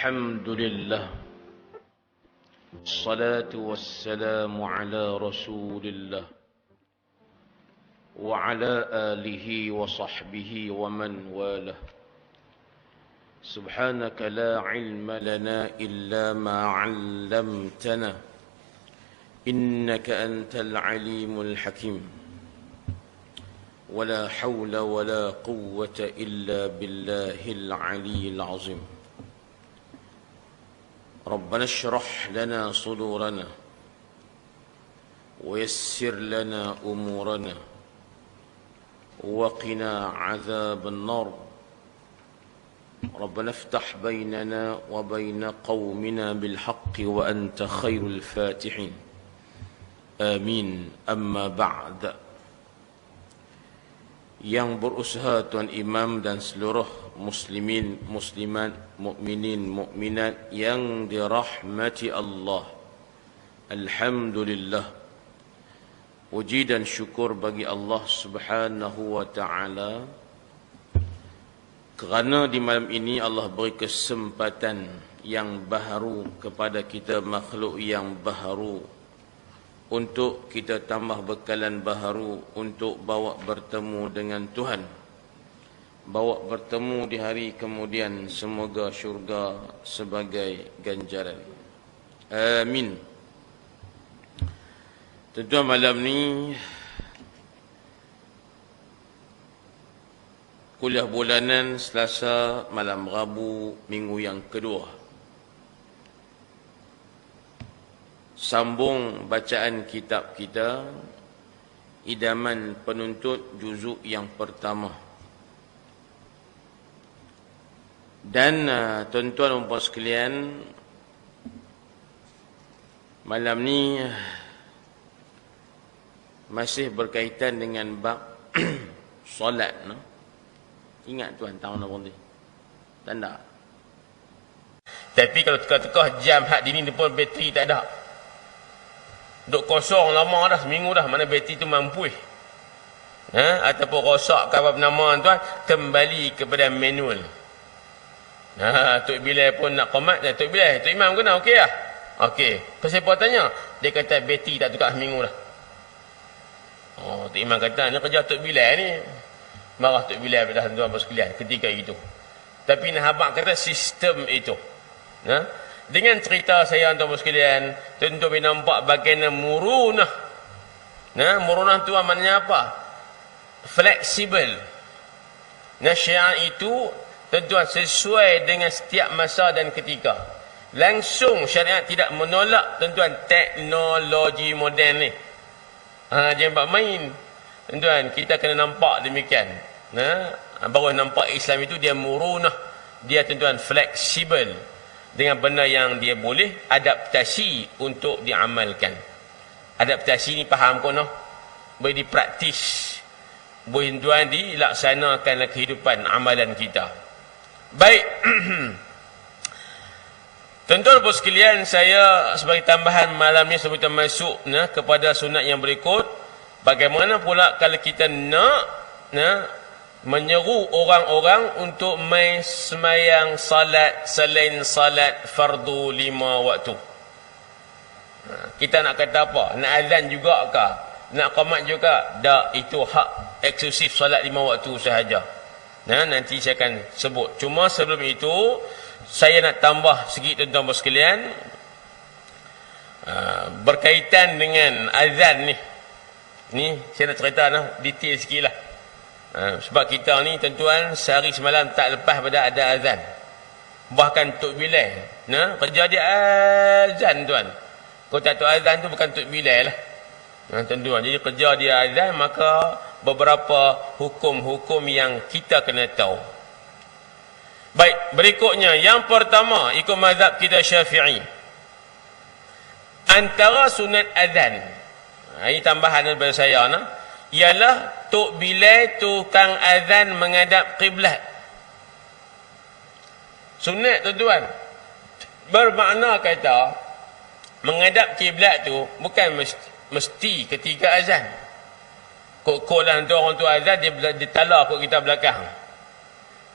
الحمد لله والصلاة والسلام على رسول الله وعلى آله وصحبه ومن والاه. سبحانك لا علم لنا إلا ما علمتنا إنك أنت العليم الحكيم ولا حول ولا قوة إلا بالله العلي العظيم. ربنا اشرح لنا صدورنا ويسر لنا أمورنا وقنا عذاب النار. ربنا افتح بيننا وبين قومنا بالحق وأنت خير الفاتحين. آمين. أما بعد. Yang berusaha Tuan Imam dan seluruh muslimin, muslimat, mukminin, mukminat yang dirahmati Allah. Alhamdulillah. Puji dan syukur bagi Allah Subhanahu wa taala kerana di malam ini Allah beri kesempatan yang baharu kepada kita, makhluk yang baharu, untuk kita tambah bekalan baharu untuk bawa bertemu dengan Tuhan, bawa bertemu di hari kemudian, semoga syurga sebagai ganjaran. Amin. Tentu malam ni kuliah bulanan Selasa, malam Rabu, minggu yang kedua. Sambung bacaan kitab kita, Idaman Penuntut juzuk yang pertama. Dan tuan-tuan dan puan sekalian, malam ni masih berkaitan dengan bab solat. Ingat tuan, tahun apa ni? Tanda. Tapi kalau tukar-tukar jam hak dini depan bateri tak ada. Duk kosong lama dah, seminggu dah, mana bateri tu mampu. Ataupun rosak ke apa nama tuan, kembali kepada manual. Tok Bilal pun nak komat, Tok Bilal, Tok Imam kena okey lah. Okey. Pasal apa tanya? Dia kata bateri tak tukar seminggu dah. Oh, Tok Imam kata, ni kerja Tok Bilal ni. Marah Tok Bilal pada tuan-tuan sekalian ketika itu. Tapi nak habaq kata sistem itu. Dengan cerita saya tuan-tuan sekalian, tentu nampak bagaimana murunah. Murunah tu maknanya apa? Fleksibel. Syariat itu tentuan sesuai dengan setiap masa dan ketika. Langsung syariat tidak menolak tentuan teknologi moden ni. Jangan buat main. Tentuan kita kena nampak demikian. Baru nampak Islam itu dia murunah. Dia tentuan fleksibel. Dengan benda yang dia boleh adaptasi untuk diamalkan. Adaptasi ni faham kono? Boleh dipraktis. Boleh tuan dilaksanakan kehidupan amalan kita. Baik. Tuan-tuan dan sekalian, saya sebagai tambahan malam ni sebelum kita masuk kepada sunat yang berikut, bagaimana pula kalau kita nak menyeru orang-orang untuk mai semayang salat selain salat fardu 5 waktu. Kita nak kata apa? Nak azan juga ke? Nak qamat juga? Tak, itu hak eksklusif salat 5 waktu sahaja. Nanti saya akan sebut. Cuma sebelum itu, saya nak tambah sikit tuan-tuan sekalian berkaitan dengan azan ni. Ni saya nak cerita detail sikit lah. Sebab kita ni tuan-tuan sehari semalam tak lepas pada ada azan. Bahkan Tok Bilal kerja dia azan tuan. Kalau tak tahu azan tu bukan Tok Bilal lah. Tuan-tuan, jadi kerja dia azan, maka beberapa hukum-hukum yang kita kena tahu. Baik, berikutnya yang pertama ikut mazhab kita Syafi'i. Antara sunat azan, ini tambahan daripada saya ialah Tok Bilal tukang azan menghadap kiblat. Sunat tuan-tuan. Bermakna kata menghadap kiblat tu bukan mesti ketika azan. Kok lah orang tu azan dia tala kok kita belakang.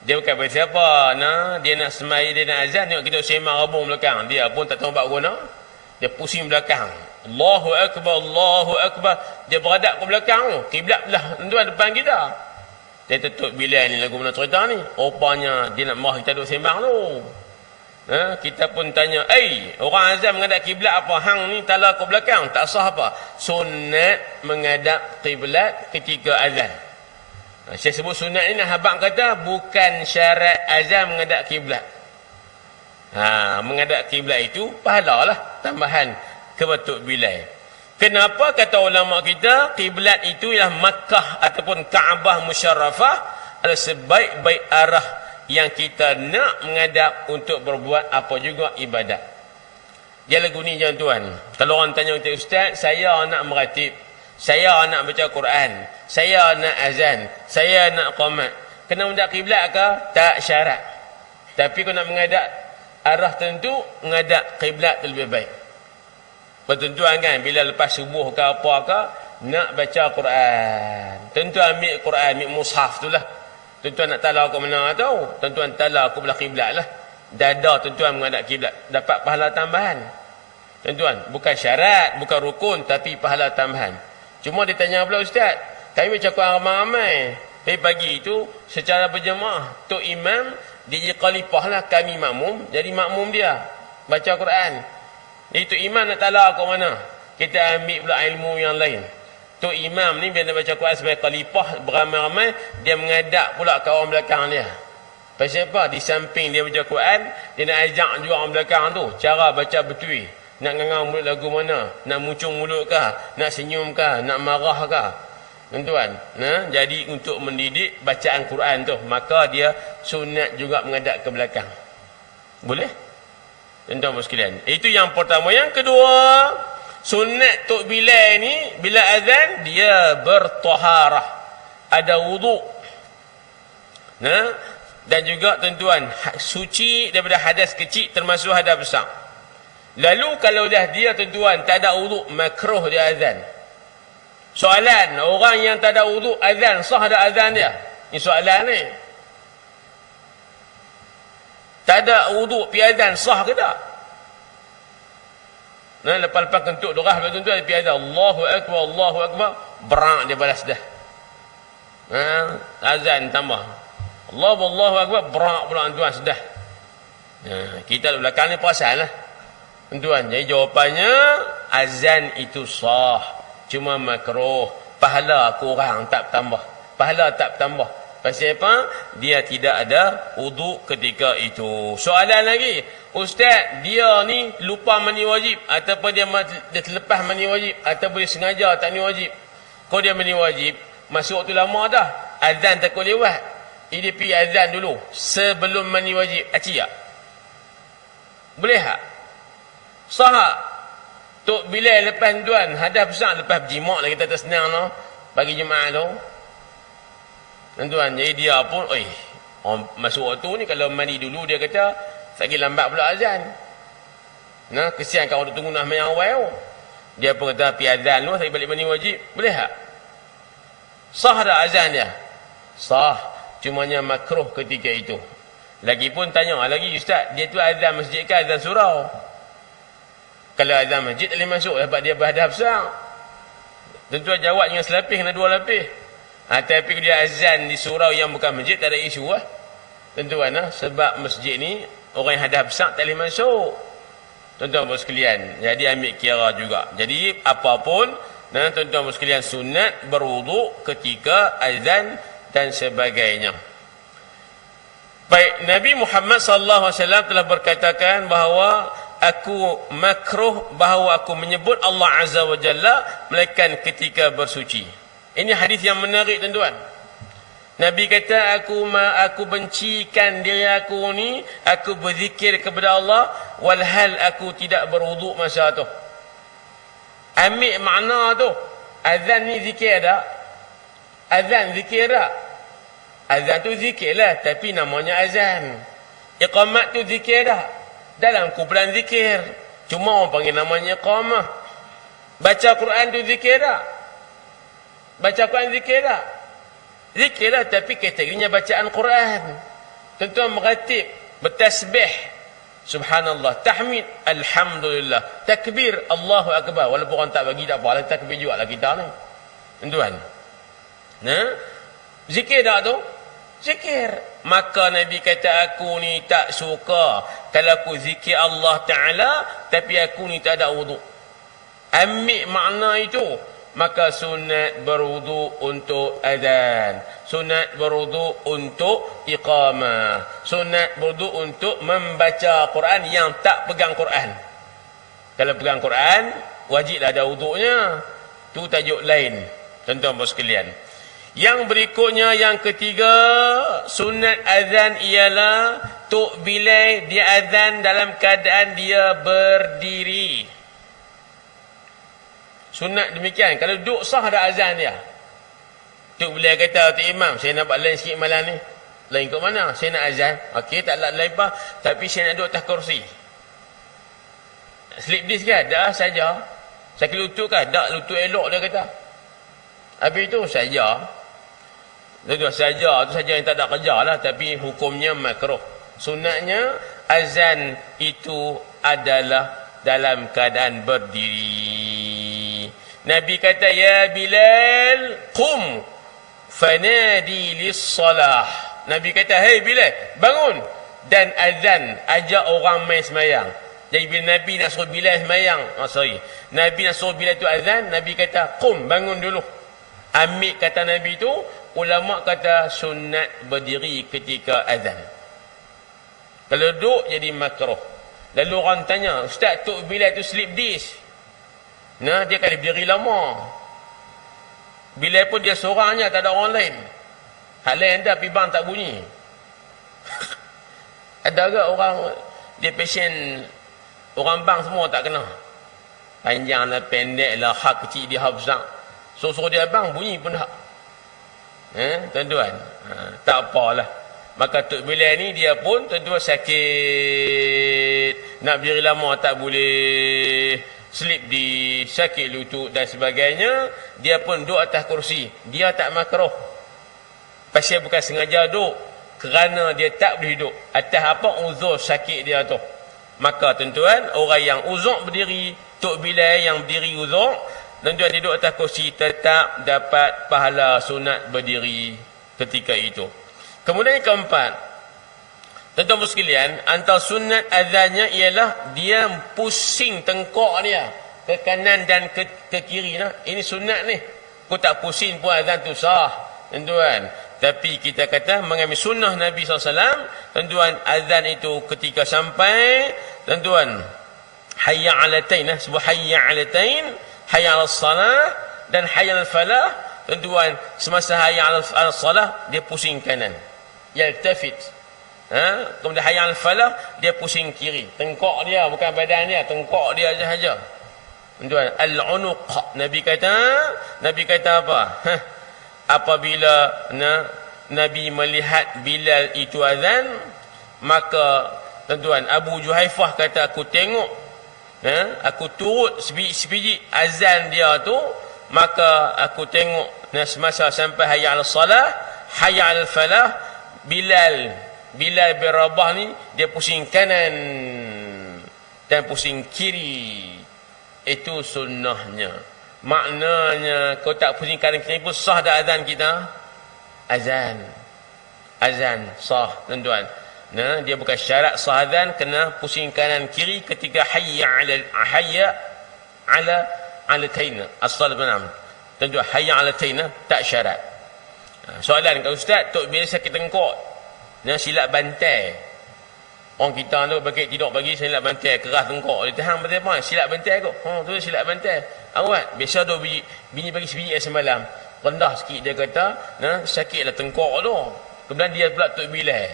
Dia bukan pasal apa, dia nak semai, dia nak azan, tengok kita sembang rabung belakang. Dia pun tak tahu buat guna. Dia pusing belakang. Allahu Akbar, Allahu Akbar. Dia beradap ke belakang tu. Kiblat lah tuan depan kita. Dia tutup Bilal ni lagu mana cerita ni. Rupanya dia nak marah kita duduk sembang tu. Kita pun tanya, orang azan menghadap kiblat apa? Hang ni tala ke belakang. Tak sah apa? Sunat menghadap kiblat ketika azan. Saya sebut sunat ni, habang kata bukan syarat azan menghadap kiblat. Menghadap kiblat itu pahala lah, tambahan kebetul Bilal. Kenapa kata ulama kita kiblat itu ialah Makkah ataupun Kaabah Musyarrafah adalah sebaik-baik arah yang kita nak menghadap untuk berbuat apa juga ibadat. Dia lagu ni tuan. Kalau orang tanya kita, ustaz, saya nak meratib, saya nak baca Quran, saya nak azan, saya nak qamat, kena menghadap kiblat ke? Tak syarat. Tapi kalau nak menghadap arah tentu, menghadap kiblat lebih baik. Bertentuan kan, bila lepas subuh ke apa ke, nak baca Quran, tentu ambil Quran, ambil mushaf tu lah. Tentuan nak tala ke mana tahu, tentuan tala ke belah kiblat lah. Dada tentuan menghadap kiblat, dapat pahala tambahan. Tentuan, bukan syarat, bukan rukun, tapi pahala tambahan. Cuma dia tanya pula, ustaz, kami baca Quran ramai-ramai, tapi pagi itu secara berjemaah, Tok Imam dia jadi khalifah lah, kami makmum, jadi makmum dia baca Quran. Jadi Tok Imam nak tala ke mana, kita ambil pula ilmu yang lain. Tok Imam ni bila nak baca Quran sebagai khalifah beramai-ramai, dia menghadap pula ke orang belakang dia. Pasal apa? Di samping dia baca Quran, dia nak ajak juga orang belakang tu cara baca betul. Nak ngangau mulut lagu mana, nak muncung mulut kah, nak senyum kah, nak marah kah, tuan. Jadi untuk mendidik bacaan Quran tu, maka dia sunat juga menghadap ke belakang. Boleh? Tuan-tuan sekalian, itu yang pertama. Yang kedua, sunat Tok Bilal ni bila azan dia bertaharah, ada wuduk. Dan juga tuan-tuan, suci daripada hadas kecil termasuk hadas besar. Lalu kalau dah dia tuan-tuan tak ada wuduk, makruh dia azan. Soalan, orang yang tak ada wuduk azan, sah ada azan dia? Ini soalan ni. Tak ada wuduk pi azan, sah ke tak? Lepas-lepas kentut dorah tuan-tuan, pi azan Allahu Akbar, Allahu Akbar, berak dia balas dah. Azan tambah Allahu Akbar, berak pula tuan sudah. Kita di belakang ni perasan lah tuan. Jadi jawapannya, azan itu sah, cuma makruh, pahala kurang, tak tambah, pahala tak tambah. Pasal apa? Dia tidak ada wuduk ketika itu. Soalan lagi, ustaz, dia ni lupa mandi wajib, ataupun dia terlepas mandi wajib, ataupun dia sengaja tak mandi wajib. Kalau dia mandi wajib, masuk waktu lama dah, azan takut lewat, dia pergi azan dulu sebelum mandi wajib, acik tak? Boleh tak? Sah tak? Tok Bilal lepas tuan hadas besar, lepas berjimak lah, kita tak senang lah pagi Jumaat tu tuan. Jadi dia pun orang masuk waktu ni, kalau mandi dulu dia kata lagi lambat pula azan. Kesian kalau duk tunggu nak main awal. Dia pun kata pergi azan dulu, saya balik mandi wajib. Boleh tak? Sah tak azan dia? Sah, cumanya makruh ketika itu. Lagipun tanya lagi, ustaz, dia tu azan masjid ke azan surau? Kalau azan masjid tak boleh masuk sebab dia berhadas besar. Tentu jawab dengan selapis, kena 2 lapis. Tapi kalau dia azan di surau yang bukan masjid, tak ada isu lah. Tentuan sebab masjid ni orang yang hadas besar tak boleh masuk. Tuan-tuan sekalian, jadi ambil kira juga. Jadi apapun, tuan-tuan sekalian, sunat berwuduk ketika azan dan sebagainya. Baik, Nabi Muhammad SAW telah berkatakan bahawa aku makruh bahawa aku menyebut Allah Azza wa Jalla melainkan ketika bersuci. Ini hadis yang menarik tuan-tuan. Nabi kata, aku bencikan diri aku ni, aku berzikir kepada Allah walhal aku tidak berwuduk masa tu. Ambil makna tu, azan ni zikir tak? Azan zikir tak? Azan tu zikir lah, tapi namanya azan. Iqamat tu zikir tak? Dalam kumpulan zikir, cuma orang panggil namanya iqamah. Baca Quran tu zikir tak? Baca Quran zikir tak? Zikir lah, tapi kategorinya bacaan Quran. Tuan-tuan meratib, bertasbih, subhanallah, tahmid, alhamdulillah, takbir, Allahu akbar. Walaupun orang tak bagi tak apa, takbir juga lah kita ni. Tuan-tuan. Nah, zikir tak tu? Zikir. Maka Nabi kata, aku ni tak suka kalau aku zikir Allah Ta'ala tapi aku ni tak ada wudu. Ambil makna itu. Maka sunat berwudu untuk azan, sunat berwudu untuk iqamah, sunat berwudu untuk membaca Quran yang tak pegang Quran. Kalau pegang Quran, wajiblah ada wudunya. Itu tajuk lain, tuan-tuan sekalian. Yang berikutnya, yang ketiga, sunat azan ialah Tok Bilal dia azan dalam keadaan dia berdiri. Sunat demikian. Kalau duduk sah ada azan dia. Tok Bilal kata, Tok Imam, saya nak buat lain sikit malam ni. Lain kat mana? Saya nak azan. Okey, tak lain apa. Tapi saya nak duduk atas kursi. Slip disc kan? Dah saja. Sakit lutut kan? Tak, lutut elok dia kata. Habis itu saja. Itu saja. Itu saja yang tak ada kerja lah. Tapi hukumnya makruh. Sunatnya azan itu adalah dalam keadaan berdiri. Nabi kata, ya Bilal, qum fanadi lis-salah. Nabi kata, hey Bilal, bangun dan azan, ajak orang main semayang. Jadi bila Nabi nak suruh Bilal semayang, Nabi nak suruh Bilal tu azan, Nabi kata, qum, bangun dulu. Ambil kata Nabi tu, ulama kata sunat berdiri ketika azan. Kalau duduk jadi makruh. Lalu orang tanya, Ustaz, Tok Bilal tu slip disc. Nah, dia kali berdiri lama. Bilal pun dia seorangnya, tak ada orang lain. Hal lain dah, pibang tak bunyi. Ada ke orang, dia pasien, orang bang semua tak kena. Panjang lah, pendek lah, hak kecil dia hak besar. Suruh dia bang, bunyi pun hak. Tuan-tuan, tak apalah. Maka Tok Bilal ni dia pun tuan-tuan sakit. Nak berdiri lama tak boleh. Slip di sakit lutut dan sebagainya. Dia pun duduk atas kursi. Dia tak makruh. Pasal bukan sengaja duduk. Kerana dia tak boleh duduk. Atas apa uzur sakit dia tu. Maka tuan-tuan, orang yang uzur berdiri. Tok Bilal yang berdiri uzur. Tuan-tuan dia duduk atas kursi. Tetap dapat pahala sunat berdiri ketika itu. Kemudian yang keempat, tuan-tuan sekalian, antara sunat azannya ialah dia pusing tengkok dia ke kanan dan ke kiri. Nah. Ini sunat ni. Kau tak pusing pun azan tu sah, tuan-tuan. Tapi kita kata mengambil sunnah Nabi SAW, tuan-tuan, azan itu ketika sampai, tuan-tuan, hayya alatain, sebut hayya alatain, hayya ala salah dan hayya al falah. Tuan-tuan, semasa hayya ala salah, dia pusing kanan. Yaltafit. Kemudian hayya al falah, dia pusing kiri. Tengkok dia, bukan badan dia, tengkok dia sahaja. Tuan, al-unuq. Nabi kata apa? Apabila Nabi melihat Bilal itu azan, maka tuan-tuan, Abu Juhaifah kata, aku tengok, aku turut sebiji azan dia tu, maka aku tengok semasa sampai hayya al salah, hayya al falah, Bilal bin Rabah ni dia pusing kanan dan pusing kiri. Itu sunnahnya. Maknanya kau tak pusing kanan kiri pun sah dah azan kita. Azan sah, tuan-tuan. Nah, dia bukan syarat sah azan kena pusing kanan kiri ketika hayya ala taina as-salat benar. Tuan-tuan, hayya ala taina tak syarat. Soalan kat ustaz, Tok Bilal sakit tengkok. Silap bantai. Orang kita tu bagi tidur pagi silap bantai, keras tengkok. Dia tahan bantai apa? Silap bantai kot. Tu silap bantai. Awak biasa tu bini bagi sebiji semalam. Rendah sikit dia kata, sakitlah tengkok tu. Kemudian dia pula Tok Bilal.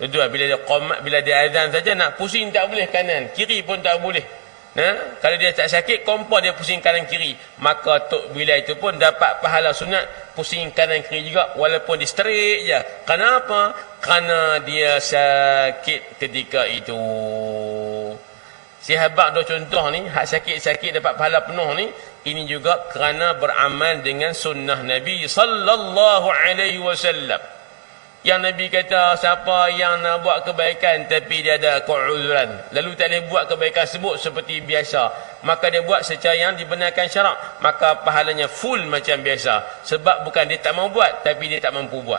Tuan-tuan, bila dia qamat, bila dia azan saja nak pusing tak boleh kanan, kiri pun tak boleh. Kalau dia tak sakit, kompon dia pusing kanan kiri. Maka Tok Bilal itu pun dapat pahala sunat pusing kanan kiri juga, walaupun dia straight je. Kenapa? Kerana dia sakit ketika itu. Sahabat dua contoh ni, hak sakit-sakit dapat pahala penuh ni, ini juga kerana beramal dengan sunnah Nabi sallallahu alaihi wasallam. Yang Nabi kata, siapa yang nak buat kebaikan tapi dia ada keuzuran, lalu tak boleh buat kebaikan sebut seperti biasa, maka dia buat secara yang dibenarkan syarak, maka pahalanya full macam biasa. Sebab bukan dia tak mau buat, tapi dia tak mampu buat.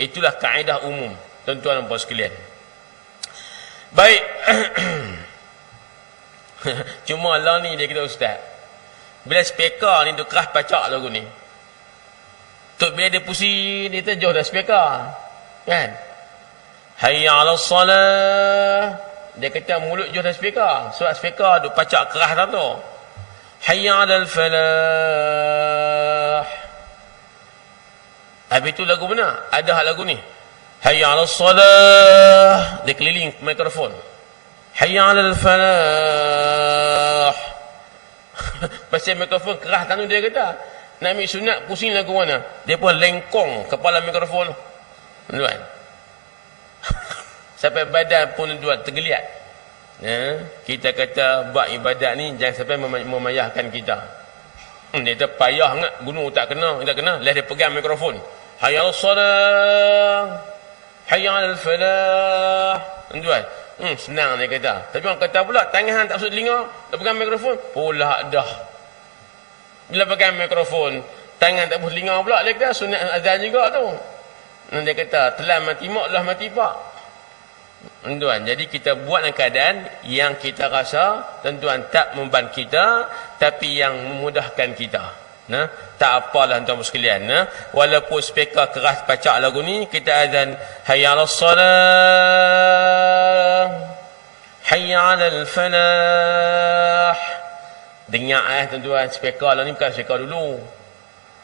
Itulah kaedah umum, tuan-tuan dan puan sekalian. Baik. Cuma lah ni dia kata, ustaz, bila speaker ni duk keras pacak lagu ni, tok bila dia pusing, dia terjauh dah speaker. Kan? Hayya 'alas salah. Dia kata mulut jauh dah speaker. Sebab speaker duk pacak keras dah tu. Hayya 'alal falah. Habis tu lagu mana? Ada hak lagu ni. Hayya 'alas salah. Dia keliling mikrofon. Hayya 'alal falah. Pasal mikrofon keras tanu dia kata. Nak ambil sunat, pusing lagu mana? Dia pun lengkong kepala mikrofon. Tuan. Sampai badan pun tuan tergeliat. Ya, kita kata buat ibadat ni jangan sampai memayahkan kita. Dia kata payah sangat, gunung tak kena. Lah dia pegang mikrofon. Hayya 'alas salah. Hayya 'alal falah. Tuan. Senang dia kata. Tapi orang kata pula tangan tak masuk telinga, dia pegang mikrofon, pula dah. Bila pegang mikrofon, tangan tak boleh telinga pula, dia kata sunat azan juga tu. Dan dia kata, telan mati mak, lah mati pak. Tuan, jadi kita buat dalam keadaan yang kita rasa, tuan tak memban kita, tapi yang memudahkan kita. Nah, tak apalah tuan sekalian. Nah, walaupun speaker keras pacak lagu ni, kita azan, hayya 'alas salah, hayya 'alal falah. Dengar tuan-tuan, speaker lah ni bukan speaker dulu.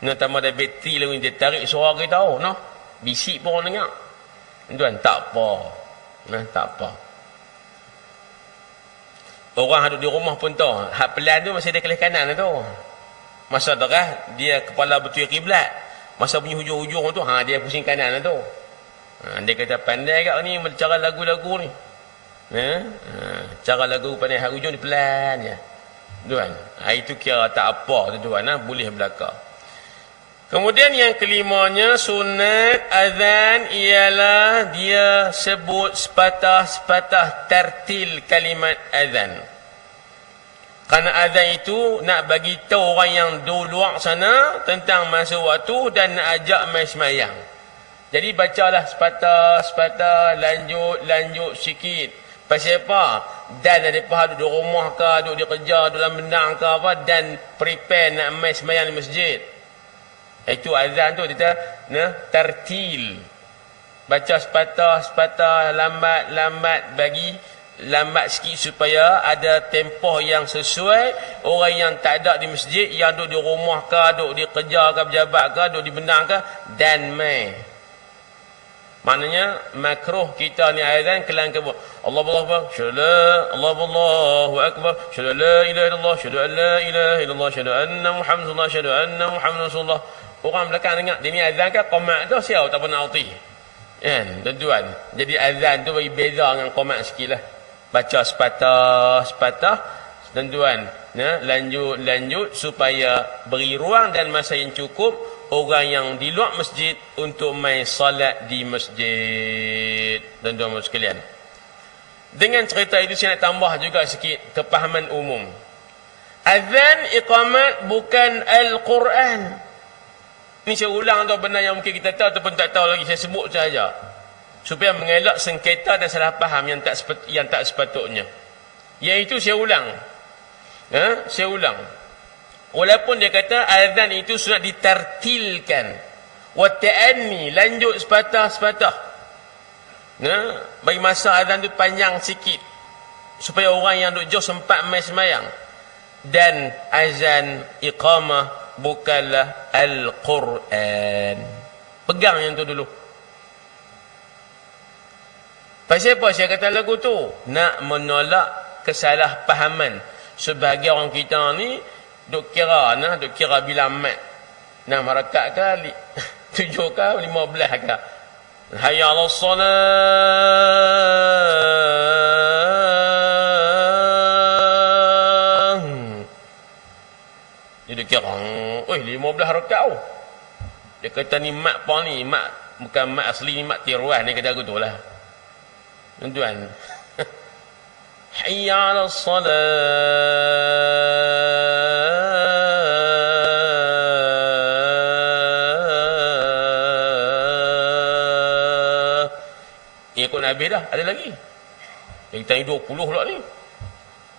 Nak tambah ada bateri lah ni, dia tarik suara kita tahu, noh. Bisik pun orang dengar. Tuan, tak apa. Nah, tak apa. Orang duduk di rumah pun tahu, hak pelan tu masih ada kelih kanan tu. Masa derah, dia kepala betul kiblat. Masa punya hujung-hujung tu, dia pusing kanan tu. Dia kata, pandai kat ni, cara lagu-lagu ni. Cara lagu pandai, hak hujung ni pelan je. Tuan, itu kira tak apa tuan, boleh belaka. Kemudian yang kelimanya, sunat azan ialah dia sebut sepatah-sepatah tertil kalimat azan. Kerana azan itu nak bagi tahu orang yang di luar sana tentang masa waktu dan nak ajak mai sembahyang. Jadi bacalah sepatah-sepatah, lanjut sikit. Pasal apa? Dan daripada duduk rumah ke, duduk di kerja, duduk dalam bendang ke apa, dan prepare nak mai sembahyang di masjid. Itu azan tu, kita tertil. Baca sepatah-sepatah, lambat, bagi lambat sikit supaya ada tempoh yang sesuai. Orang yang tak ada di masjid, yang duduk di rumah ke, duduk di kerja ke, pejabat ke, duduk di bendang ke, dan mai. Maknanya makruh kita ni azan kelang kabut. Allahu akbar, syada, Allahu akbar, syada la ilaha illallah, syada la ilaha illallah, syada anna Muhammadan, syada anna Muhammadan rasulullah. Orang belakang dengar dia ni azan ke qamat tu siau tak pernah erti. Kan, tuan. Jadi azan tu bagi beza dengan qamat sikitlah. Baca sepatah, tuan. Lanjut supaya beri ruang dan masa yang cukup orang yang di luar masjid untuk main salat di masjid. Dan tuan-tuan sekalian, dengan cerita itu saya nak tambah juga sikit kepahaman umum. Azan iqamat bukan Al-Quran. Ini saya ulang tu, benda yang mungkin kita tahu ataupun tak tahu lagi, saya sebut saja supaya mengelak sengketa dan salah faham yang tak sepatutnya. Iaitu saya ulang. Saya ulang. Walaupun dia kata azan itu sunat ditartilkan. Wa ta'anni, lanjut sepatah-sepatah. Bagi masa azan itu panjang sikit supaya orang yang duduk jauh sempat mai sembahyang. Dan azan iqamah bukanlah Al-Quran. Pegang yang tu dulu. Pasal apa saya kata lagu tu? Nak menolak kesalahpahaman. Sebahagian orang kita ni duk kira bila mat. Nah, rakaat ke 7 ke 15 ke. Hayya 'alas salah. Dia kira, 15 rakaat. Dia kata ni mat apa ni? Mat bukan mat asli ni, mat tiruan ni kata aku tu lah. Tuan-tuan. Hayya 'ala salat. Ikut Nabi dah, ada lagi. Yang tanya 20 pula ni.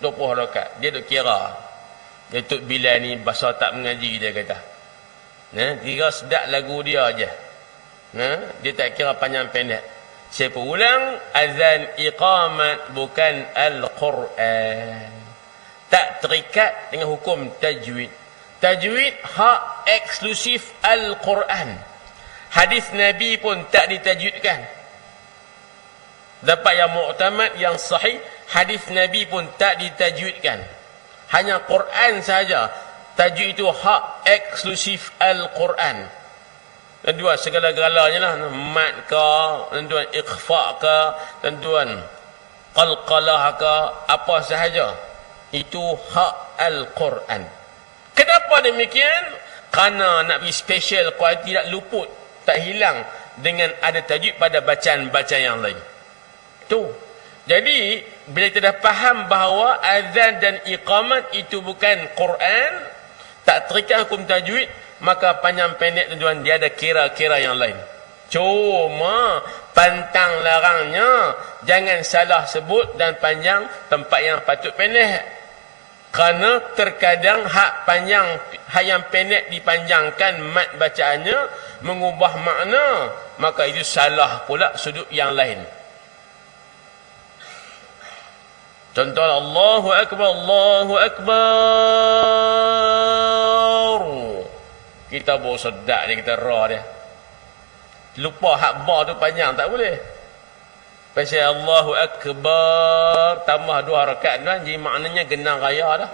20 rakaat. Dia duk kira. Dia Tok Bilal ni bahasa tak mengaji dia kata. Kira sedap lagu dia aja. Dia tak kira panjang pendek. Saya ulang, azan iqamat bukan Al-Quran. Tak terikat dengan hukum tajwid. Tajwid hak eksklusif Al-Quran. Hadis Nabi pun tak ditajwidkan. Dapat yang muktamad, yang sahih, hadis Nabi pun tak ditajwidkan. Hanya Quran saja. Tajwid itu hak eksklusif Al-Quran. Tuan-tuan, segala-galanya lah. Mat ke, tuan-tuan, ikhfa' ke, tuan-tuan, qalqalah ke, apa sahaja. Itu hak Al-Quran. Kenapa demikian? Kerana nak pergi special kualiti tak luput, tak hilang dengan ada tajwid pada bacaan-bacaan yang lain. Tu. Jadi, bila kita dah faham bahawa azan dan iqamat itu bukan Quran, tak terikat hukum tajwid, maka panjang pendek tuan-tuan, dia ada kira-kira yang lain. Cuma pantang larangnya jangan salah sebut dan panjang tempat yang patut pendek. Kerana terkadang hak panjang, hak yang pendek dipanjangkan mat bacaannya mengubah makna, maka itu salah pula sudut yang lain. Contoh, Allahu Akbar, Allahu Akbar. Kita bawa sedap dia, kita ra dia. Lupa hak ba tu panjang, tak boleh. Pasal Allahu Akbar tambah 2 rakaat tuan, jadi maknanya genang raya dah.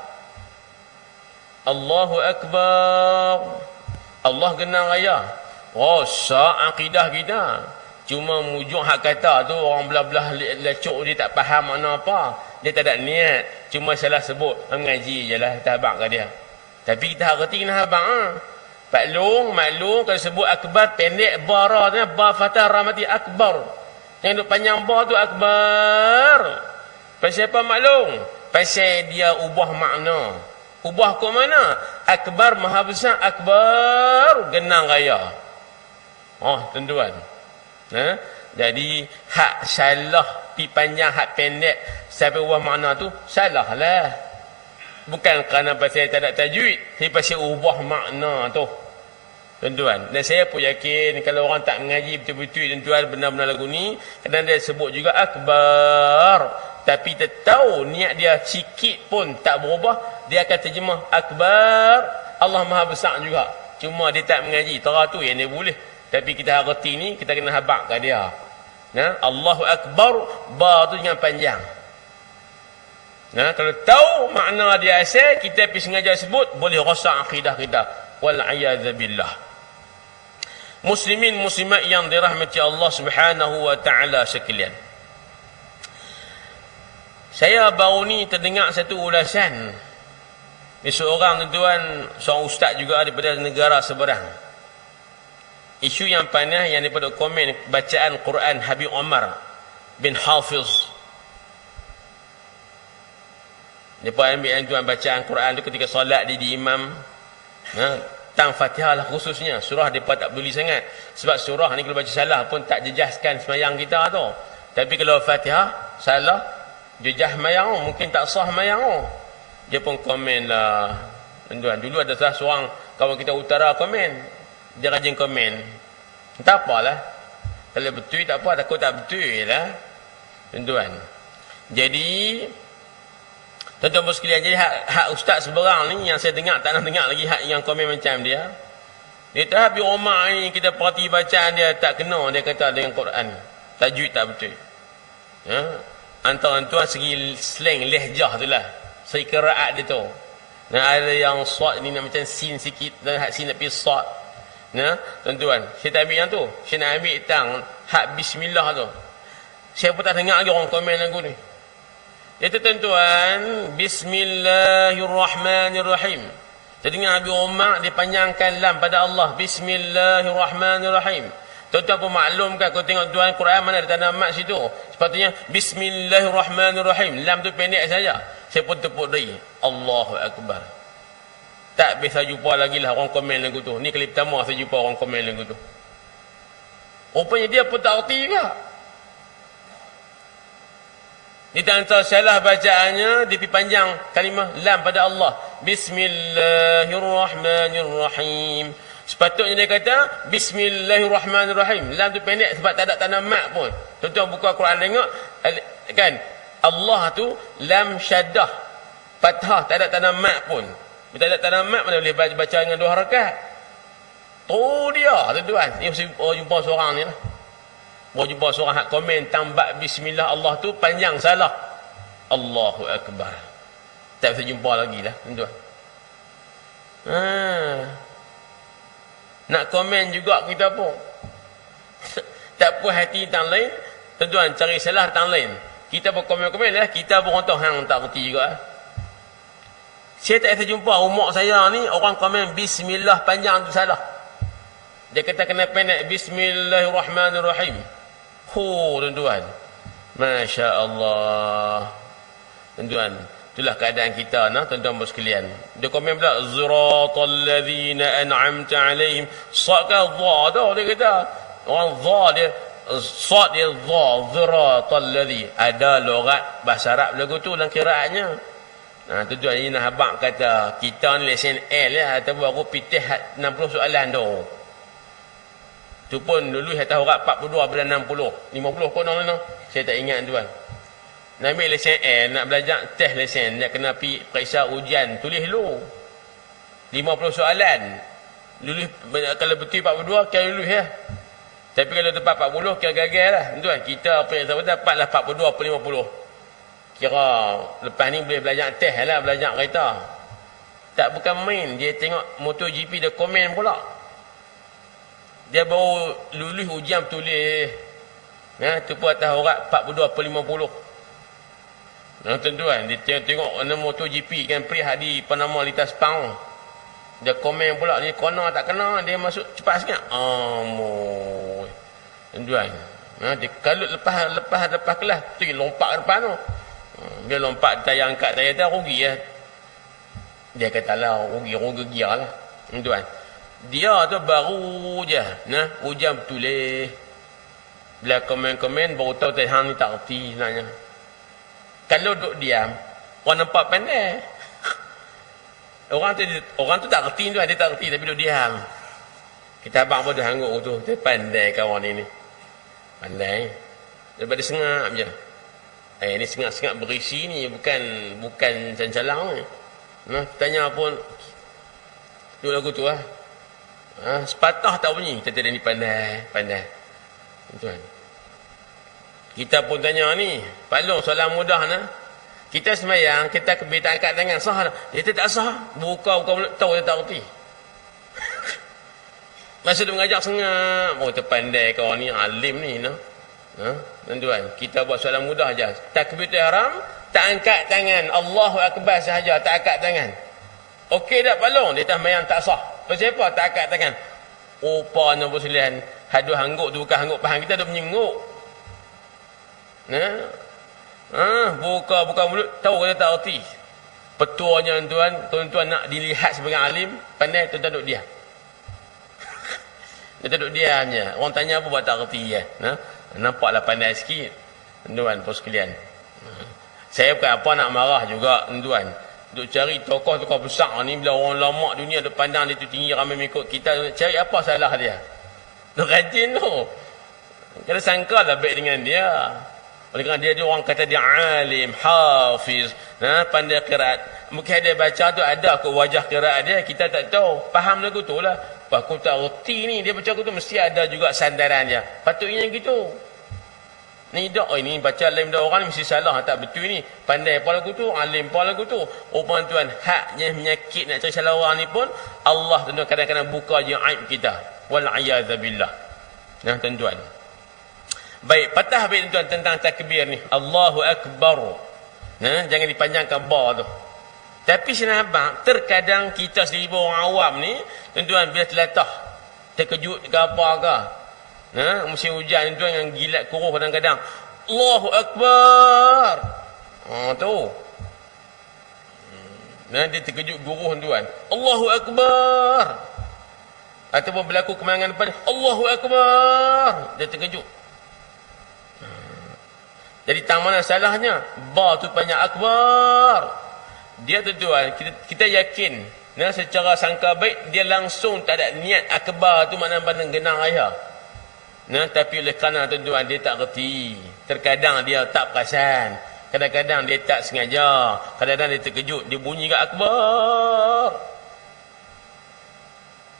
Allahu Akbar. Allah genang raya. Oh, sah akidah kita. Cuma mujuk hak kata tu orang belah-belah lecok dia tak faham makna apa. Dia tak ada niat, cuma salah sebut. Mengaji je lah, kita habaq ke dia. Tapi kita harti kena habaq. Maklum, kalau sebut akbar pendek bara tu, ba fatah ramati akbar. Yang duk panjang ba tu akbar. Pasal apa maklum? Pasal dia ubah makna. Ubah ke mana? Akbar maha besar, akbar genang raya. Oh, tuan-tuan. Jadi hak salah pi panjang, hak pendek sampai ubah makna tu salah lah. Bukan kerana pasal tak ada tajwid, tapi pasal ubah makna tu. Tuan-tuan, dan saya pun yakin kalau orang tak mengaji betul-betul tuan-tuan benar-benar lagu ni, kerana dia sebut juga akbar, tapi dia tahu niat dia sikit pun tak berubah, dia akan terjemah akbar, Allah maha besar juga. Cuma dia tak mengaji, tera tu yang dia boleh. Tapi kita harti ni, kita kena habaq kat dia. Allahu Akbar, ba tu jangan panjang. Kalau tahu makna dia asal, kita pergi sengaja sebut, boleh rosak akidah kita. Wal'iyadzabillah. Muslimin muslimat yang dirahmati Allah Subhanahu wa taala sekalian. Saya baru ni terdengar satu ulasan. Seorang tuan-tuan, seorang ustaz juga daripada negara seberang. Isu yang panas yang daripada komen bacaan Quran Habib Omar bin Hafiz. Depa ambil tuan bacaan Quran tu ketika solat di imam. Tang Fatihah lah khususnya. Surah mereka tak peduli sangat. Sebab surah ni kalau baca salah pun tak jejaskan semayang kita tu. Tapi kalau Fatihah salah, jejah semayang, mungkin tak sah semayang. Dia pun komen lah. Tuan-tuan, dulu ada salah seorang kawan kita utara komen. Dia rajin komen. Tak apalah. Kalau betul tak apa, takut tak betul lah. Tuan-tuan. Jadi tuan-tuan sekalian, jadi hak ustaz seberang ni yang saya dengar, tak nak dengar lagi hak yang komen macam dia. Dia kata Habib Omar ni kita perhati bacaan dia tak kena, dia kata dengan Quran. Tajwid tak betul. Antara tuan segi slang lehjah tu lah. Segi qiraat dia tu. Ada yang sad ni nak macam sin sikit, dan hak sin nak pergi sad. Tuan-tuan, saya tak ambil yang tu. Saya nak ambil tang hak bismillah tu. Saya pun tak dengar lagi orang komen lagu ni. Itu tuan-tuan, Bismillahirrahmanirrahim. Jadi dengan Habib Umar dia panjangkan lam pada Allah. Bismillahirrahmanirrahim. Tuan-tuan pun maklumkan, kau tengok tuan Quran mana ada tanda mat situ. Sepatutnya Bismillahirrahmanirrahim. Lam tu pendek saja. Saya pun tepuk diri. Allahu Akbar. Tak biasa jumpa lagi lah orang komen lagu tu. Ni kali pertama saya jumpa orang komen lagu tu. Rupanya dia pun tak erti juga. Di antara salah bacaannya, dia pergi panjang kalimah lam pada Allah. Bismillahirrahmanirrahim. Sepatutnya dia kata Bismillahirrahmanirrahim. Lam tu pendek sebab tak ada tanda mat pun. Tuan-tuan buka Quran tengok kan, Allah tu lam syaddah, fathah, tak ada tanda mat pun. Tak ada tanda mat mana boleh baca dengan 2 harakat. Tu dia tuan-tuan. Ni mesti jumpa seorang ni lah. Baru jumpa seorang hak komen tambah bismillah Allah tu panjang salah. Allahu Akbar. Tak bisa jumpa lagi lah tuan-tuan. Nak komen juga kita pun. Tak puas hati tang lain, tuan-tuan cari salah tang lain. Kita pun komen-komen lah, kita pun tahu hang tak reti juga. Saya tak bisa jumpa umat saya ni orang komen bismillah panjang tu salah. Dia kata kena pendek Bismillahirrahmanirrahim. Tuan-tuan. Masya Allah. Tuan-tuan. Itulah keadaan kita, tuan-tuan bos sekalian. Dia komen pula. Ziratal ladzina an'amta alaihim. Sad ke dha tau dia kata. Orang dha dia. Sad dia dha. Ziratal ladzi. Ada logat bahasa Arab lagu tu dalam kiraatnya. Tuan-tuan ini nak habang kata. Kita ni lesen L ya. Ataupun aku pitih 60 soalan tu. Tu pun dulu saya tahu kat 42 bila 60. 50 konon no. Saya tak ingat tuan. Nak ambil lesen nak belajar test lesen, nak kena pergi periksa ujian, tulis dulu. 50 soalan. Lulus kalau betul 42 kira lulus ya. Tapi kalau tepat 40 kira gagal lah. Tuan, kita apa yang tahu dapatlah 42 per 50. Kira lepas ni boleh belajar test lah, belajar kereta. Tak bukan main, dia tengok MotoGP dia komen pula. Dia baru lulus ujian tulis. Tu pun atas orang 42 per 50. Tuan-tuan, dia tengok MotoGP kan perih di Panama Lintas Pang. Dia komen pula ni kena tak kena, dia masuk cepat sikit. Tuan-tuan. Dia kalau lepas kelas tu lompat ke depan tu. Dia lompat tayar angkat tayar tu rugi ya. Dia kata lah rugi gear lah. Tuan. Dia tu baru je ujian bertulis. Bila komen-komen baru tahu tadi hang ni tak erti sebenarnya. Kalau duduk diam, orang nampak pandai. Orang tu tak erti tu, dia tak erti tapi duduk diam. Kita abang pun dah hangguk tu, dia pandai kawan ini. Pandai. Daripada sengap je. Ni sengap-sengap berisi ni bukan cancalang ni. Tanya pun duduk lagu tu lah. Sepatah tak bunyi. Kita ni pandai. Tuan. Kita pun tanya ni. Pak Long, soalan mudah Kita semayang, kita tak angkat tangan. Sah tak? Dia tak sah. Buka mulut, tahu dia tak erti. Masa dia mengajar sengap. Terpandai kawan ni, alim ni. Tuan, kita buat soalan mudah je. Takbiratul ihram, tak angkat tangan. Allahu Akbar sahaja, tak angkat tangan. Okey tak Pak Long? Dia tak semayang, tak sah. Pasal apa? Tak angkat tangan. Rupanya berselian. Haduh hangguk tu bukan hangguk pahang kita, dia menyenguk. Buka mulut, tahu kata tak erti. Petuanya tuan-tuan nak dilihat sebagai alim, pandai tuan-tuan duduk diam. Dia duduk diam je. Orang tanya apa buat tak erti ya. Nampaklah pandai sikit. Tuan, pos sekalian. Saya bukan apa nak marah juga tuan. Duk cari tokoh-tokoh besar ni, bila orang lama dunia duk pandang dia tu tinggi ramai mengikut kita, cari apa salah dia. Duk rajin tu. Kena sangka lah baik dengan dia. Oleh kerana dia orang kata dia alim, hafiz, pandai qiraat. Mungkin dia baca tu ada ke wajah qiraat dia, kita tak tahu. Faham lagu tu lah. Aku tak reti ni, dia baca lagu tu mesti ada juga sandaran dia. Patutnya gitu. Ni dak ini baca lain dah orang mesti salah, tak betul ni. Pandai apa lagu tu, alim apa lagu tu. Tuan, haknya menyakit nak cari salah orang ni pun Allah tuan kadang-kadang buka je aib kita. Wal a'yadzabillah. Tuan. Baik, patah baik tuan tentang takbir ni. Allahu Akbar. Jangan dipanjangkan ba tu. Tapi senabang, terkadang kita sendiri orang awam ni, tuan-tuan bila terletah, terkejut ke apa ke, Musim hujan tuan yang gilat kuruh kadang-kadang. Allahu Akbar. Tu. Dia terkejut guruh tuan. Allahu Akbar. Ataupun berlaku kemenangan depan. Allahu Akbar. Dia terkejut. Jadi tang mana salahnya? Ba tu panjang akbar. Dia tuan, kita yakin. Secara sangka baik, dia langsung tak ada niat akbar tu makna pandang genang ayah. Tapi oleh kerana tuan, dia tak reti. Terkadang dia tak perasan. Kadang-kadang dia tak sengaja. Kadang-kadang dia terkejut. Dia bunyi kat akbar.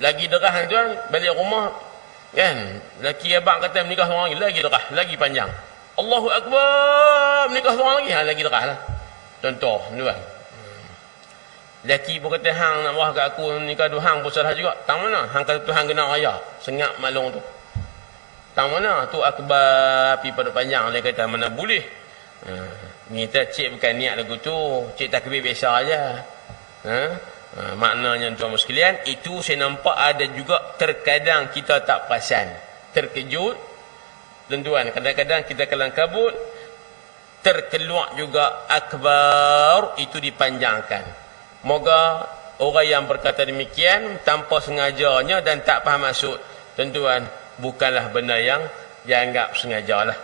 Lagi derah tuan, balik rumah. Kan? Laki abang kata menikah seorang lagi. Lagi derah, lagi panjang. Allahu Akbar. Menikah seorang lagi. Lagi derah lah. Contoh, tuan. Laki pun kata, hang nak marah kat aku nikah tu, hang pun salah juga. Tang mana? Hang kata tu hang kena raya. Sengap malung tu. Tang mana? Tu akbar api pada panjang. Dia kata, mana boleh. Ni cik bukan niat lagu tu. Cik takbir biasa aja. Maknanya tuan sekalian, itu saya nampak ada juga terkadang kita tak perasan. Terkejut. Tuan, kadang-kadang kita kelang kabut. Terkeluar juga akbar. Itu dipanjangkan. Moga orang yang berkata demikian tanpa sengajanya dan tak faham maksud, tuan, bukanlah benda yang dianggap sengajalah.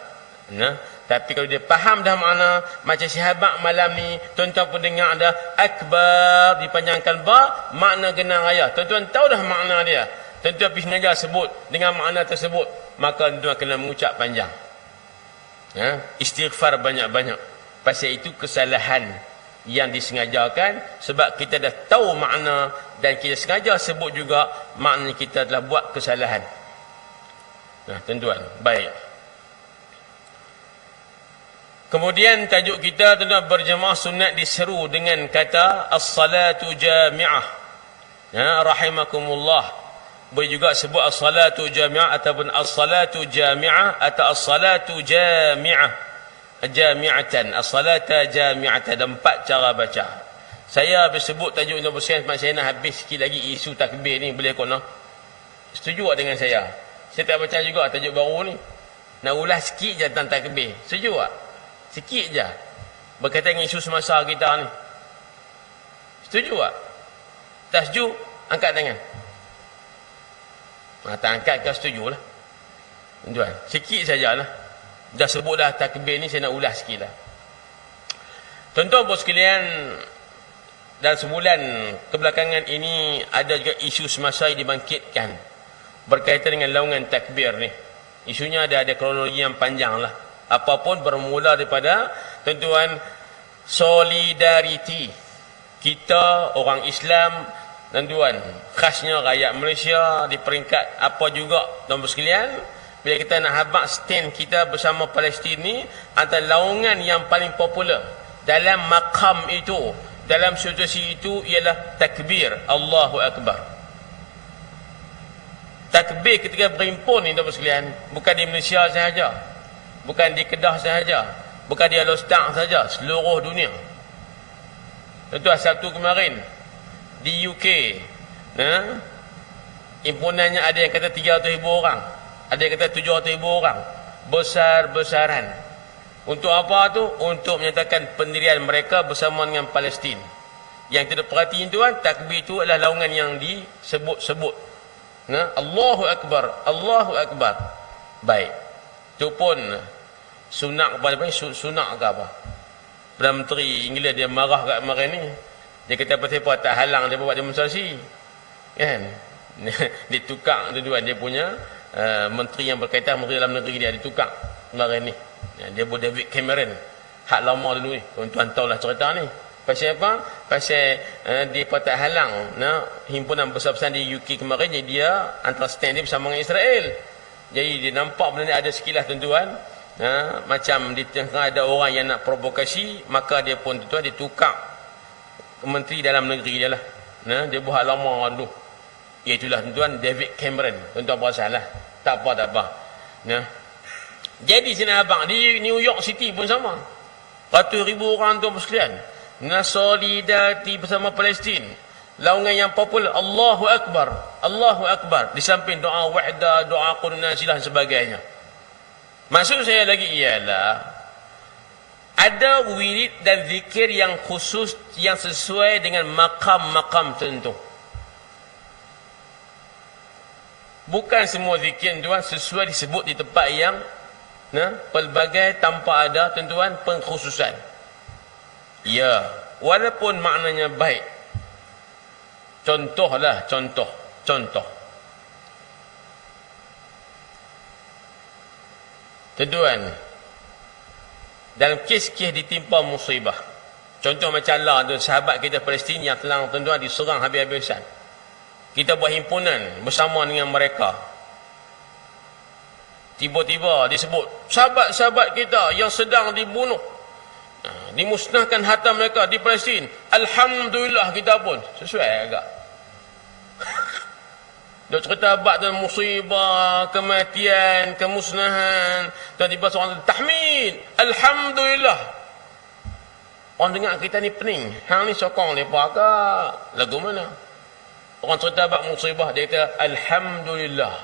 Tapi kalau dia faham dah makna, macam sahabat malam ni, tuan-tuan pun dengar ada akbar dipanjangkan ba, makna genang raya. Tuan-tuan tahu dah makna dia. Tuan-tuan pergi sengaja sebut dengan makna tersebut, maka tuan kena mengucap panjang. Istighfar banyak-banyak. Pasal itu kesalahan yang disengajakan, sebab kita dah tahu makna dan kita sengaja sebut juga, maknanya kita telah buat kesalahan. Tuan-tuan, baik. Kemudian tajuk kita, tuan-tuan, berjemaah sunat diseru dengan kata as-salatu jami'ah. Rahimakumullah. Boleh juga sebut as-salatu jami'ah ataupun as-salatu jami'ah atau as-salatu jami'ah. Jami'atan, as-salata jami'atan. Ada 4 cara baca. Saya habis sebut tajuk untuk bersihan sebab saya nak habis sikit lagi isu takbir ni. Boleh kona? Setuju tak dengan saya? Saya tak baca juga tajuk baru ni. Nak ulas sikit je tentang takbir. Setuju tak? Sikit je. Berkaitan dengan isu semasa kita ni. Setuju tak? Tak setuju? Angkat tangan. Tak angkat kau setuju lah. Tuan, sikit sajalah. Dah sebut dah takbir ni, saya nak ulas sikit lah. Tuan-tuan bos sekalian, dalam sebulan kebelakangan ini ada juga isu semasa yang dibangkitkan berkaitan dengan laungan takbir ni. Isunya ada kronologi yang panjang lah. Apapun bermula daripada, tuan-tuan, solidariti kita orang Islam, tuan-tuan, khasnya rakyat Malaysia di peringkat apa juga, tuan-tuan sekalian, bila kita nak habaq stand kita bersama Palestin ni, antara laungan yang paling popular dalam maqam itu, dalam situasi itu ialah takbir Allahu Akbar. Takbir ketika berhimpun ni, tuan-tuan sekalian, bukan di Malaysia sahaja, bukan di Kedah sahaja, bukan di Alostak sahaja, seluruh dunia. Tuan-tuan, Sabtu kemarin di UK, himpunannya ada yang kata 300,000 orang, ada yang kata 700,000 orang, besar-besaran. Untuk apa tu? Untuk menyatakan pendirian mereka bersama dengan Palestin. Yang tidak perhatiin tuan, takbir itu adalah laungan yang disebut-sebut. Allahu Akbar, Allahu Akbar. Baik. Itu pun sunak kepada apa? Sunak ke apa? Perdana Menteri Inggeris dia marah kat kemarin ni. Dia kata apa-apa tak halang dia buat demonstrasi. Kan? Dia tukar tuan dia punya menteri yang berkaitan, menteri dalam negeri dia ditukar kemarin ni. Dia buat David Cameron. Hak lama dulu ni. Tuan-tuan tahulah cerita ni. Pasal apa? Pasal dia tak halang himpunan besar-besar di UK kemarin, jadi dia antara stand dia bersama dengan Israel. Jadi dia nampak benda ni ada sekilas tuan-tuan. Macam di tengah ada orang yang nak provokasi, maka dia pun tuan-tuan ditukar menteri dalam negeri dia lah. Dia buat lama dulu. Iaitulah tuan-tuan David Cameron. Tuan-tuan perasan lah. Tak apa. Jadi sini abang di New York City pun sama. Ratus ribu orang tuan sekalian. Solidariti bersama Palestin. Laungan yang popular, Allahu Akbar, Allahu Akbar. Di samping doa wahda, doa qunut nazilah dan sebagainya. Maksud saya lagi ialah, ada wirid dan zikir yang khusus, yang sesuai dengan makam-makam tertentu. Bukan semua zikir tuan sesuai disebut di tempat yang pelbagai tanpa ada tentuan pengkhususan. Ya, walaupun maknanya baik. Contohlah, contoh. Tuan, dalam kes-kes ditimpa musibah. Contoh macam Allah tu, sahabat kita Palestin yang telah tuan diserang habis-habisan. Kita buat himpunan bersama dengan mereka. Tiba-tiba disebut, sahabat-sahabat kita yang sedang dibunuh, dimusnahkan harta mereka di Palestin. Alhamdulillah kita pun. Sesuai agak. Dia cerita bab dan musibah, kematian, kemusnahan. Tiba-tiba seorang tahmid. Alhamdulillah. Orang dengar kita ni pening. Hang ni sokong lepas ke? Lagu mana? Orang cerita bab musibah, dia kata Alhamdulillah.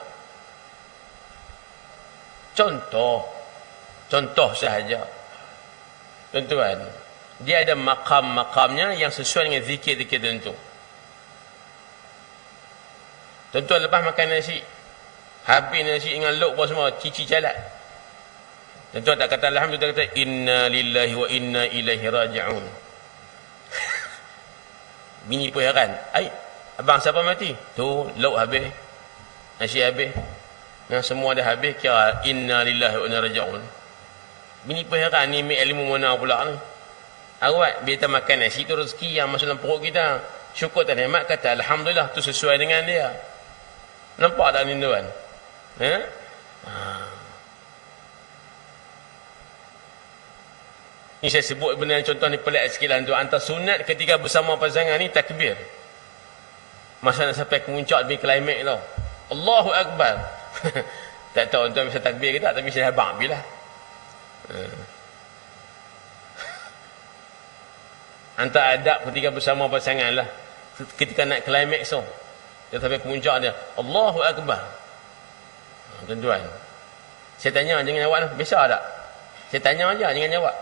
Contoh sahaja. Tuan-tuan, dia ada makam-makamnya yang sesuai dengan zikir-zikir tentu. Tuan-tuan lepas makan nasi, habis nasi dengan lauk pun semua, cici jalan. Tuan-tuan tak kata Alhamdulillah, kata Inna lillahi wa inna ilaihi raji'un. Bini pun heran. Abang siapa mati? Tu, lauk habis, nasi habis. Semua dah habis, kira Inna lillahi wa inna raji'un. Bini pun heran, ni ilmu mana pula ni. Awak, bila kita makan nasi tu rezeki yang masuk dalam perut kita. Syukur tak nikmat, kata Alhamdulillah, tu sesuai dengan dia. Nampak tak ni tuan? Ini saya sebut benda contoh ni pelik sikit lah tuan. Antara sunat ketika bersama pasangan ni takbir. Masa nak sampai ke puncak demi klimak tau. Allahu Akbar. Tak tahu tuan bisa takbir ke tak, tapi saya abang bila. Antara adab ketika bersama pasangan lah. Ketika nak klimak so. Dia sampai ke puncak dia. Allahu Akbar. Tuan-tuan. Saya tanya jangan jawab lah. Biasa tak? Saya tanya aja jangan jawab.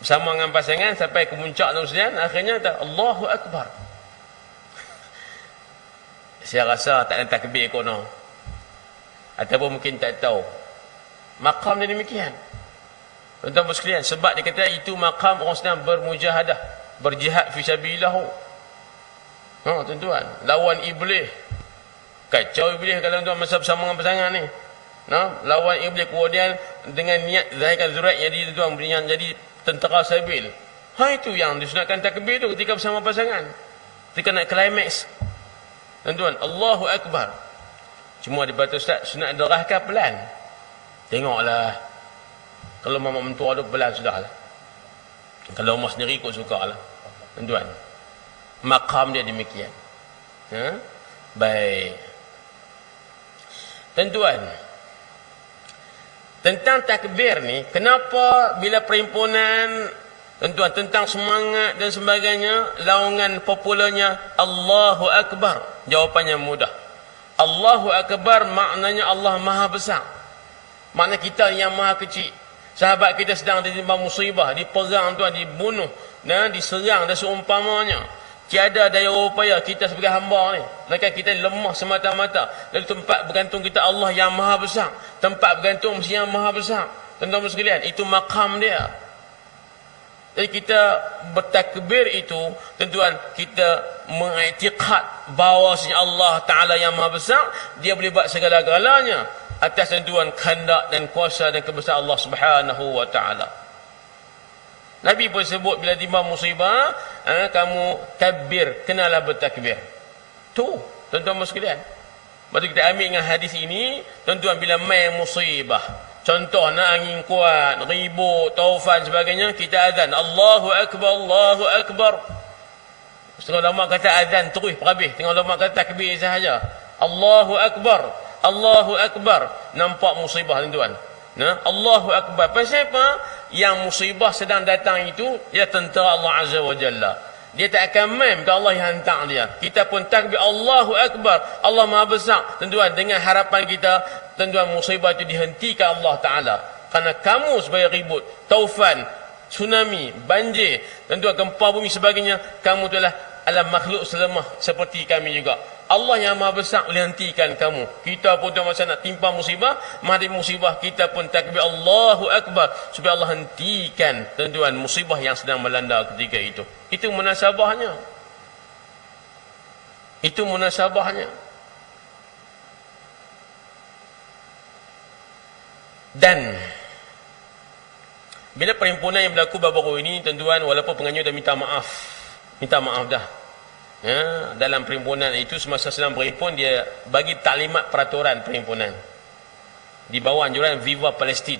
Bersama dengan pasangan sampai ke puncak nusian. Akhirnya kata Allahu Akbar. Saya rasa tak ada takbir kono. Ataupun mungkin tak tahu. Maqam dia demikian. Tuan-tuan sekalian. Sebab dia kata itu maqam orang sedang bermujahadah. Berjihad fi sabilillah. Tuan-tuan, lawan iblis. Kacau iblis kalau tuan masa bersama dengan pasangan ni. Lawan iblis kemudian dengan niat zahirkan zurat jadi tuan yang jadi tentera sabil. Itu yang disunatkan takbir tu ketika bersama pasangan. Ketika nak climax. Tuan-tuan, Allahu Akbar. Cuma dibaca Ustaz, sunat derahkan pelan. Tengoklah. Kalau mama mentua tu pelan sudahlah. Kalau rumah sendiri ikut sukalah. Tuan-tuan. Maqam dia demikian. Baik. Tuan-tuan, tentang takbir ni, kenapa bila perhimpunan tuan-tuan tentang semangat dan sebagainya, laungan popularnya Allahu Akbar? Jawapannya mudah. Allahu Akbar maknanya Allah Maha Besar. Makna kita yang Maha Kecil. Sahabat kita sedang ditimpa musibah, diperang tuan, dibunuh dan diserang dan seumpamanya. Tiada daya upaya kita sebagai hamba ni. Melainkan kita lemah semata-mata. Dari tempat bergantung kita Allah yang Maha Besar. Tempat bergantung mesti yang Maha Besar. Tuan-tuan sekalian, itu maqam dia. Jadi kita bertakbir itu, tuan-tuan, kita mengiktikad bahawasanya Allah Ta'ala yang Maha Besar, dia boleh buat segala-galanya atas tuan kehendak dan kuasa dan kebesaran Allah Subhanahu wa Ta'ala. Nabi pun sebut bila timpa musibah, kamu takbir, kenalah bertakbir. Tu, tuan-tuan sekalian. Lepas tu kita ambil dengan hadis ini, tuan-tuan bila main musibah, contoh nak angin kuat, ribut, taufan sebagainya, kita azan Allahu Akbar, Allahu Akbar. Setengah ulama kata azan terus habis, tengah ulama kata takbir sahaja. Allahu Akbar, Allahu Akbar. Nampak musibah tuan-tuan. Allahu Akbar. Pasal apa? Yang musibah sedang datang itu, ya tentera Allah Azza wa Jalla. Dia tak akan main ke Allah yang hantar dia. Kita pun takbir Allahu Akbar. Allah Maha Besar. Tuan-tuan, dengan harapan kita, tuan-tuan, musibah itu dihentikan Allah Ta'ala. Karena kamu sebagai ribut, taufan, tsunami, banjir, tuan-tuan, gempa bumi sebagainya, kamu itulah adalah makhluk selemah seperti kami juga. Allah yang Maha Besar boleh hentikan kamu. Kita pun tuan masa nak timpa musibah, menghadapi musibah, kita pun takbir Allahu Akbar supaya Allah hentikan, tuan-tuan, musibah yang sedang melanda ketika itu. Itu munasabahnya. Itu munasabahnya. Dan bila perhimpunan yang berlaku baru-baru ini, tuan-tuan, walaupun penganjur dah minta maaf dah. Ya, dalam perhimpunan itu semasa sedang berhimpun, dia bagi taklimat peraturan perhimpunan di bawah anjuran Viva Palestine.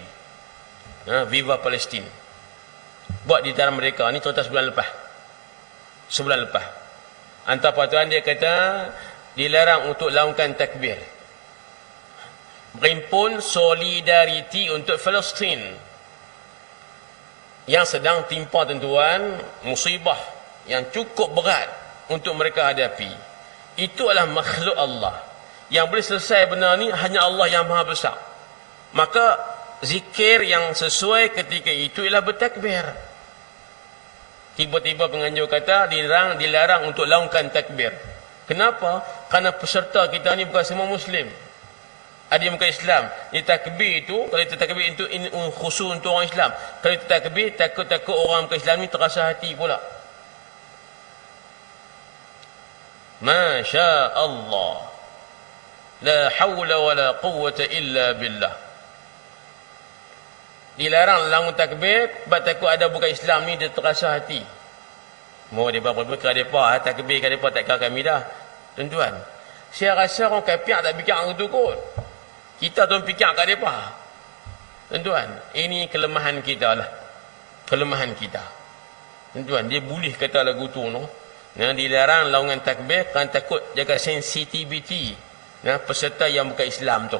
Viva Palestine. Buat di dalam mereka ni contoh sebulan lepas. Antara peraturan dia kata dilarang untuk laungkan takbir. Berhimpun solidariti untuk Palestin yang sedang timpa, tuan-tuan, musibah yang cukup berat untuk mereka hadapi. Itu adalah makhluk Allah. Yang boleh selesai benar ni hanya Allah yang Maha Besar. Maka zikir yang sesuai ketika itu ialah bertakbir. Tiba-tiba penganjur kata dilarang untuk laungkan takbir. Kenapa? Kerana peserta kita ni bukan semua Muslim. Ada yang bukan Islam. Di takbir itu, kalau itu takbir itu khusus untuk orang Islam. Kalau itu takbir, takut-takut orang bukan Islam ni terasa hati pula. Masya Allah. La hawla wa la quwwata illa billah. Dilarang langsung takbir, sebab takut ada bukan Islam ni dia terasa hati. Mau dia berapa depa takbir ke depa tak kira kami dah. Tuan-tuan, saya rasa orang kafir tak fikir hang tu kot. Kita tuan fikir kat depa. Tuan-tuan, ini kelemahan kita lah. Kelemahan kita. Tuan-tuan, dia boleh kata lagu tu no. Nah, dilarang laungan takbir kerana takut jaga sensitiviti peserta yang bukan Islam tu.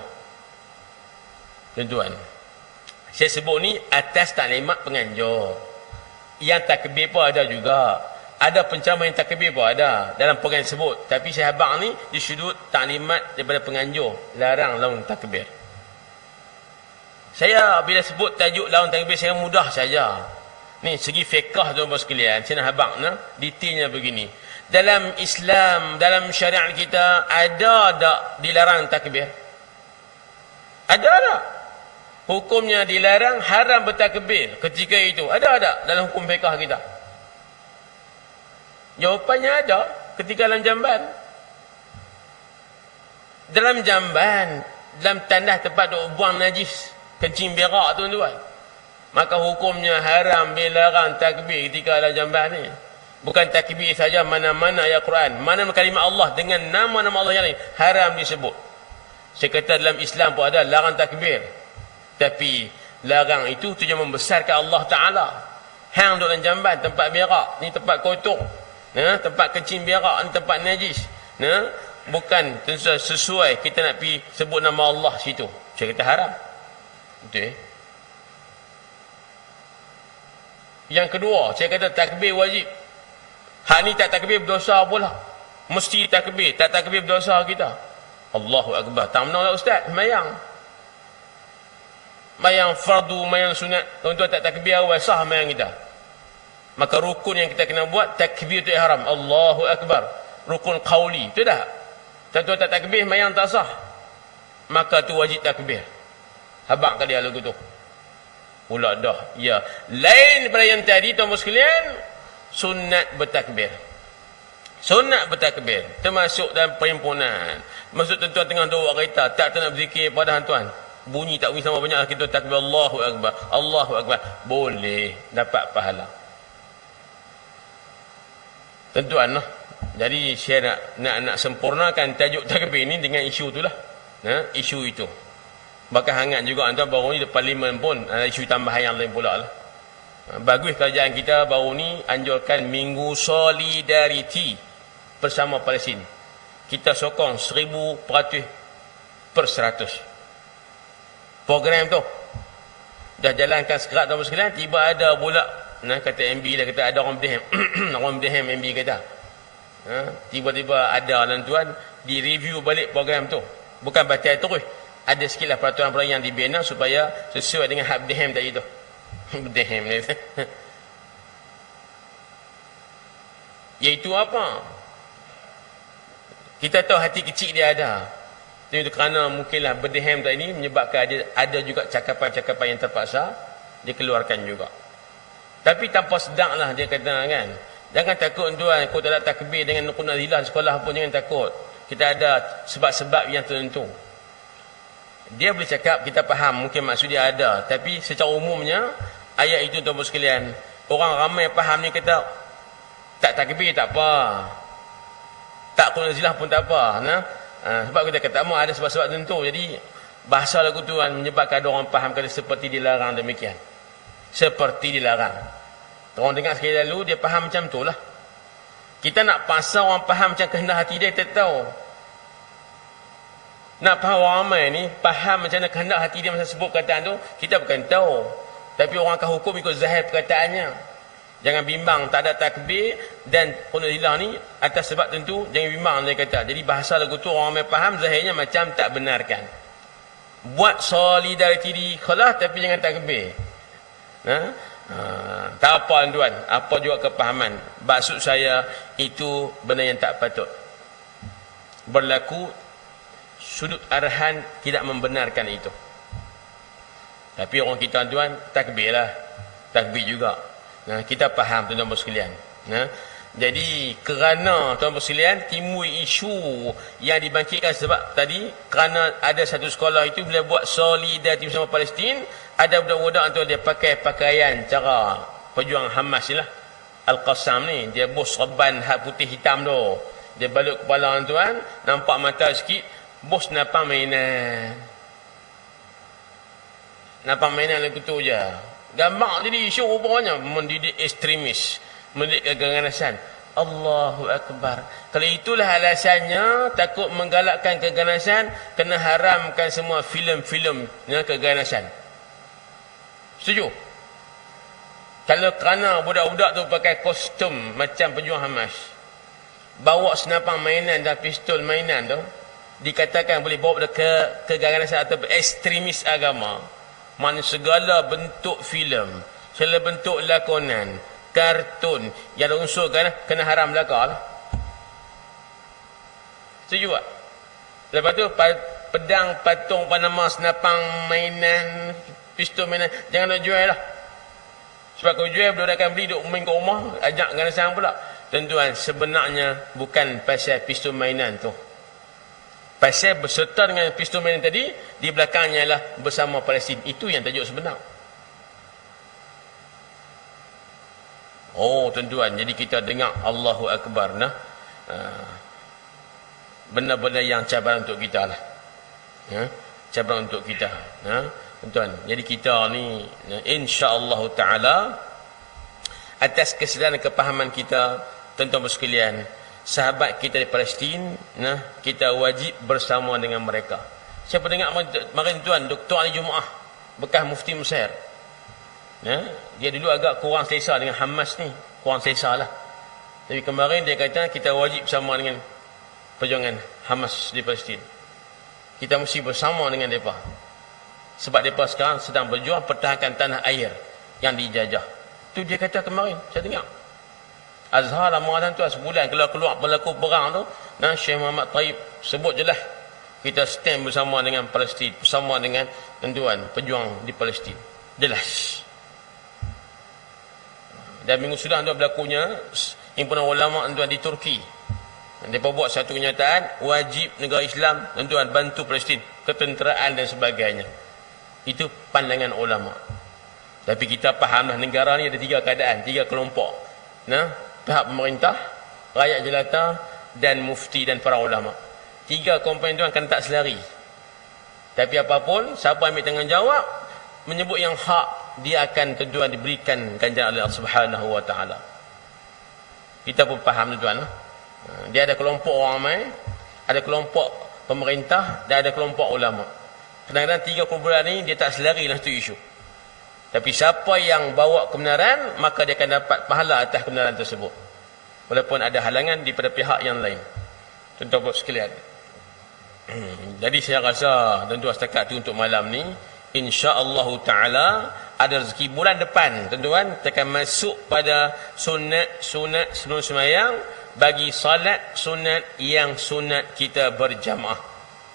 Tuan-tuan, saya sebut ni atas taklimat penganjur. Yang takbir pun ada juga. Ada pencamaran takbir pun ada dalam program tersebut. Tapi saya habang ni di sudut taklimat daripada penganjur. Larang lawan takbir. Saya bila sebut tajuk lawan takbir, saya mudah saja. Ni segi fiqah tuan-tuan sekalian. Saya nak habang detailnya begini. Dalam Islam, dalam syariat kita, ada tak dilarang takbir? Ada tak? Hukumnya dilarang, haram bertakbir ketika itu. Ada tak dalam hukum fiqah kita? Jawapannya ada ketika dalam jamban. Dalam jamban, dalam tanah tempat duk buang najis, kencing berak, tuan-tuan. Maka hukumnya haram dilarang takbir ketika dalam jamban ni. Bukan takbir saja, mana-mana ayat Quran, mana kalimat Allah dengan nama-nama Allah yang lain haram disebut. Saya kata dalam Islam pun ada larang takbir. Tapi larang itu tujuan membesarkan Allah Ta'ala. Hang duduk dalam jamban, tempat berak, ni tempat kotor. Tempat kencing berak, ni tempat najis. Bukan sesuai kita nak pergi sebut nama Allah situ. Saya kata haram. Betul. Yang kedua, saya kata takbir wajib. Hak ni tak takbir berdosa pula. Mesti takbir. Tak takbir berdosa kita. Allahu Akbar. Tak menang lah ustaz. Mayang. Mayang fardu, mayang sunat. Tuan-tuan tak takbir awal, sah mayang kita. Maka rukun yang kita kena buat, takbir tu ihram. Allahu Akbar. Rukun qawli. Itu dah. Tuan-tuan tak takbir, mayang tak sah. Maka tu wajib takbir. Habak ke dia lagu tu. Pula dah. Ya. Lain daripada yang tadi, tuan-tuan sekalian, sunat bertakbir. Sunat bertakbir. Termasuk dalam perhimpunan. Maksud tuan-tuan tengah bawa kereta, tak nak berzikir pada tuan. Bunyi tak bunyi sama banyak, kita takbir Allahu Akbar. Allahu Akbar. Boleh dapat pahala. Tuan-tuan lah. Jadi saya nak sempurnakan tajuk takbir ni dengan isu tu lah. Isu itu. Bahkan hangat juga tuan baru ni parlimen pun ada isu tambahan yang lain pula lah. Bagus kerajaan kita baru ni anjurkan Minggu Solidariti bersama Palestin. Kita sokong 1000% program tu dah jalankan sekerat tahun sekalian. Tiba ada pula kata MB dia kata ada orang berdehem. Orang berdehem MB kata. Tiba-tiba ada tuan di review balik program tu. Bukan batal terus. Ada sikitlah peraturan-peraturan yang dibina supaya sesuai dengan hak berdehem tadi tu. Berdehem ni. Iaitu apa? Kita tahu hati kecil dia ada. Itu kerana mungkinlah berdehem tadi ini menyebabkan ada juga cakapan-cakapan yang terpaksa dikeluarkan juga. Tapi tanpa sedanglah dia kata kan. Jangan takut tuan, kau tak ada takbir dengan rukun nazilah sekolah pun jangan takut. Kita ada sebab-sebab yang tertentu. Dia boleh cakap, kita faham mungkin maksud dia ada. Tapi secara umumnya, ayat itu tuan-tuan sekalian, orang ramai faham ni kata, tak takbir tak apa. Tak rukun nazilah pun tak apa. Sebab kita kata, ada sebab-sebab tertentu. Jadi, bahasa lagu tuan menyebabkan ada orang faham kata seperti dilarang demikian. Seperti dilarang. Orang dengar sekali lalu, dia faham macam tu lah. Kita nak paksa orang faham macam kehendak hati dia, kita tahu. Nak faham orang ramai ni, faham macam mana kehendak hati dia masa sebut perkataan tu, kita bukan tahu. Tapi orang akan hukum ikut zahir perkataannya. Jangan bimbang, tak ada takbir dan qunailah ni atas sebab tentu, jangan bimbang dia kata. Jadi bahasa lagu tu orang ramai faham, zahirnya macam tak benarkan. Buat solidariti di kelas tapi jangan takbir. Tak apa tuan, apa juga kepahaman. Maksud saya itu benda yang tak patut berlaku. Sudut arahan tidak membenarkan itu. Tapi orang kita tuan takbir lah, takbir juga. Kita faham tuan-tuan sekalian. Jadi kerana tuan-tuan sekalian timbul isu yang dibangkitkan sebab tadi kerana ada satu sekolah itu bila buat solidariti bersama Palestin, ada budak-budak tu dia pakai pakaian cara pejuang Hamas ni lah. Al-Qassam ni, dia bos serban hak putih hitam tu. Dia balik kepala tuan, nampak mata sikit, bos napang mainan. Napang mainan lagu tu je. Gambar jadi isu rupanya mendidik ekstremis, mendidik keganasan. Allahu Akbar. Kalau itulah alasannya takut menggalakkan keganasan, kena haramkan semua filem-filem keganasan. Setuju? Kalau kerana budak-budak tu pakai kostum macam pejuang Hamas, bawa senapang mainan dan pistol mainan tu, dikatakan boleh bawa ke keganasan atau ekstremis agama. Mana segala bentuk filem, segala bentuk lakonan, kartun yang ada unsur kena haram belaka lah. Setuju tak? Lepas tu pedang, patung, panama, senapang mainan, pistol mainan, jangan nak jual lah. Sebab kalau jual, budak akan beli, duk main ke rumah, ajak ganasan pula. Tuan-tuan, sebenarnya bukan pasal pistol mainan tu. Pasal berserta dengan pistol mainan tadi, di belakangnya lah bersama Palestin. Itu yang tajuk sebenar. Oh tuan-tuan, jadi kita dengar Allahu Akbar. Benda-benda yang cabaran untuk kita lah. Cabaran untuk kita. Tuan-tuan, jadi kita ni insya-Allah taala atas kesedaran kepahaman kita, tuan-tuan sekalian, sahabat kita di Palestin, kita wajib bersama dengan mereka. Siapa dengar kemarin tuan Dr. Ali Jumaah, bekas mufti Mesir. Dia dulu agak kurang selesa dengan Hamas ni, kurang selesa lah. Tapi kemarin dia kata kita wajib bersama dengan perjuangan Hamas di Palestin. Kita mesti bersama dengan mereka. Sebab mereka sekarang sedang berjuang pertahankan tanah air yang dijajah. Itu dia kata kemarin, saya dengar. Azhar Ramadan tu sebulan kalau keluar berlaku perang tu, Syekh Muhammad Taib sebut je lah, kita stand bersama dengan Palestin, bersama dengan tuan pejuang di Palestin. Jelas. Dan minggu sudah tu berlakunya himpunan ulama tuan di Turki. Mereka buat satu kenyataan, wajib negara Islam tuan bantu Palestin, ketenteraan dan sebagainya. Itu pandangan ulama. Tapi kita fahamlah negara ni ada tiga keadaan, tiga kelompok. Pihak pemerintah, rakyat jelata dan mufti dan para ulama. Tiga komponen itu akan tak selari. Tapi apapun, siapa ambil tanggungjawab menyebut yang hak, dia akan tuan diberikan ganjaran oleh Allah Subhanahu wa taala. Kita pun faham tuan. Dia ada kelompok orang ramai, ada kelompok pemerintah dan ada kelompok ulama. Kadang-kadang tiga kumpulan ni dia tak selari lah tu isu. Tapi siapa yang bawa kebenaran, maka dia akan dapat pahala atas kebenaran tersebut. Walaupun ada halangan daripada pihak yang lain. Tuan-tuan sekalian. Jadi saya rasa tuan-tuan setakat itu untuk malam ni. InsyaAllah ta'ala ada rezeki bulan depan. Tuan-tuan, kita akan masuk pada sunat sebelum semayang. Bagi salat sunat yang sunat kita berjamaah.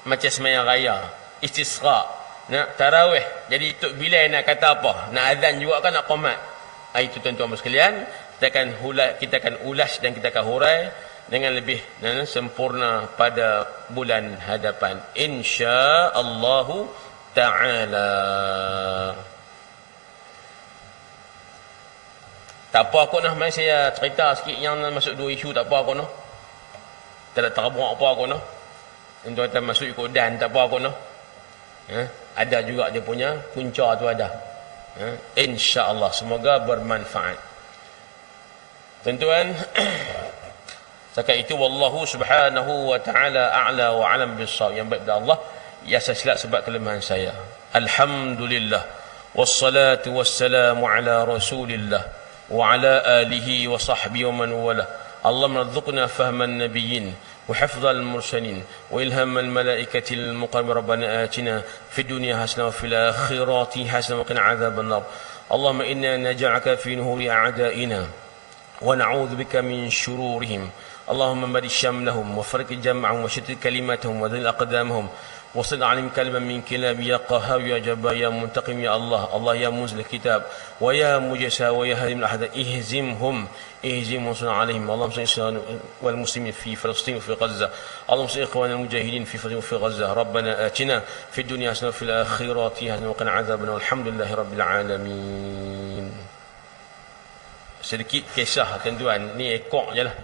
Macam semayang raya, istisqa, nak tarawih. Jadi Tok Bilal nak kata apa? Nak azan juga kan, nak qomat. Itu tuan-tuan sekalian, kita akan ulas dan kita akan hurai dengan lebih sempurna pada bulan hadapan, insya-Allah taala. Tak apa aku nak main saya cerita sikit yang masuk dua isu, tak apa aku nak. Tak ada terabrak apa aku nak. Tuan-tuan masuk ikut dan tak apa aku nak. Ada juga dia punya punca tu ada. InsyaAllah semoga bermanfaat. Tuan-tuan, setakat itu wallahu subhanahu wa ta'ala a'la wa alam bis-shawab. Yang baik dari Allah, ya saya silap sebab kelemahan saya. Alhamdulillah wassalatu wassalamu ala rasulillah wa ala alihi wa sahbihi wa man wala. Allahumma rzuqna fahman nabiyyin وحفظ المرسلين وإلهام الملائكة المقربين. ربنا آتنا في الدنيا حسنة وفي الآخرة حسنة وقنا عذاب النار. اللهم إنا نجعلك في نهور أعدائنا ونعوذ بك من شرورهم. اللهم مد شملهم وفرق جمعهم وشتت كلمتهم وذل أقدامهم وصل عليهم كلبا من كلاب. يا قهار يا جبار يا منتقم يا الله. الله يا منزل الكتاب ويا مجسى ويا هادم الأحداث اهزمهم صل عليهم. اللهم صل على والمسلمين في فلسطين وفي غزة. اللهم صل إخواننا المجاهدين في فلسطين وفي غزة. ربنا آتنا في الدنيا حسنة وفي الآخرة حسنة وقنا عذاب النار. والحمد لله رب العالمين. Sedikit kisah tuan-tuan, ni ekor je lah.